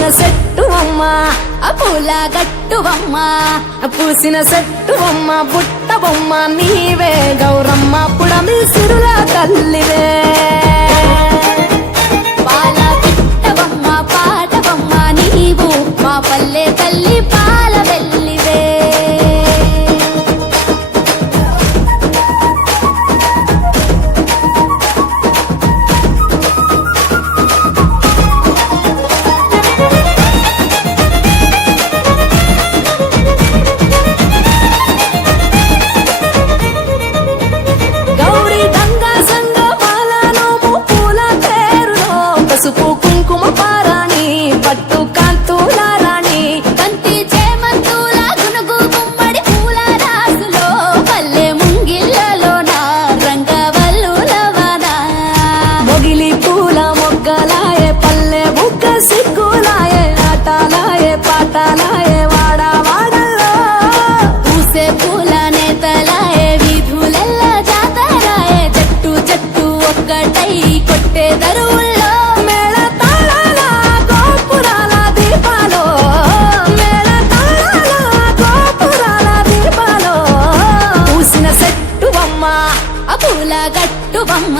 పూసిన చెట్టు అమ్మ పూల గట్టువమ్మ పూసిన చెట్టు అమ్మ బుట్ట బొమ్మ నీవే గౌరమ్మ పుడమి సిరుల తల్లివే పాల పిట్టవమ్మ పాటవమ్మ నీవు మా పల్లె తల్లి పాల వెల్లివే పసుపు కుంకుమ పారాణి పట్టు కాంతుల రాణి కంటి చేమంతుల గునుగు గుమ్మడి పూల రాసులో పల్లె ముంగిళ్ళలోన రంగవల్లులవన మొగిలి పూల మొగ్గలాయే పల్లె బుగ్గ సిగ్గులాయే ఆటలాయే పాటలాయే వాడ వాడల్లో పూసే పూల నేతలాయే వీధులెల్ల జాతరాయే చెట్టు చెట్టు ఒక్కటై కొట్టే దరువుల్లో పూల గట్టువమ్మ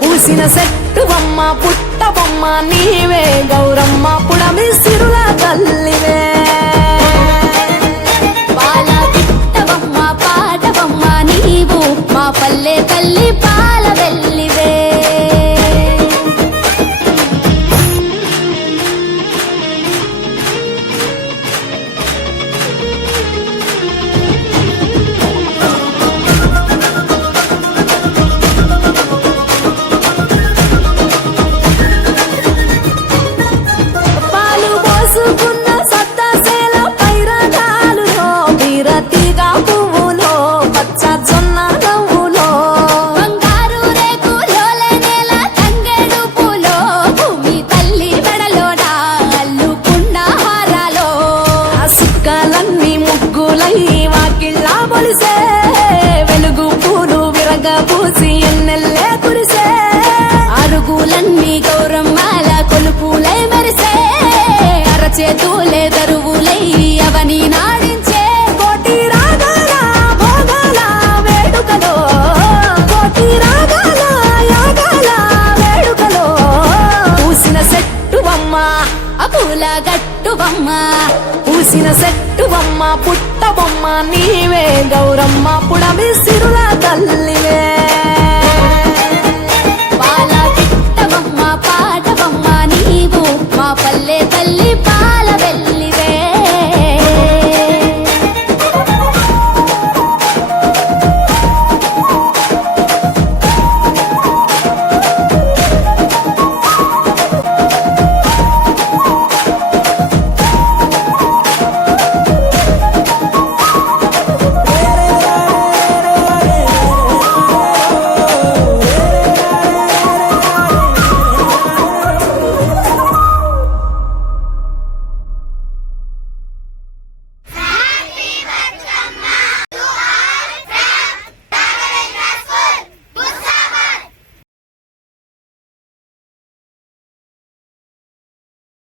పూసిన చెట్టువమ్మ పుట్ట బొమ్మ నీవే గౌరమ్మ పుడమి సిరుల తల్లివే పాల పిట్టవమ్మ పాటవమ్మ నీవు మా పల్లె తల్లి పాల వెల్లివే వెలుగు పూలు విరగబూసి ఎన్నెల్లే కురిసే అరుగులన్నీ గౌరమ్మాల కొలుపులై మెరిసే అరచేతులే దరువులై అవని నాడించే కోటి రాగాల భోగాల వేడుకలో కోటి రాగాల యాగాల వేడుకలో పూసిన చెట్టువమ్మ పూల గట్టువమ్మ పూసిన చెట్టువమ్మ పుట్ట బొమ్మ నీవే గౌరమ్మ పుడమి సిరుల తల్లివే పాల పిట్టవమ్మ పాటవమ్మ నీవు మా పల్లె తల్లి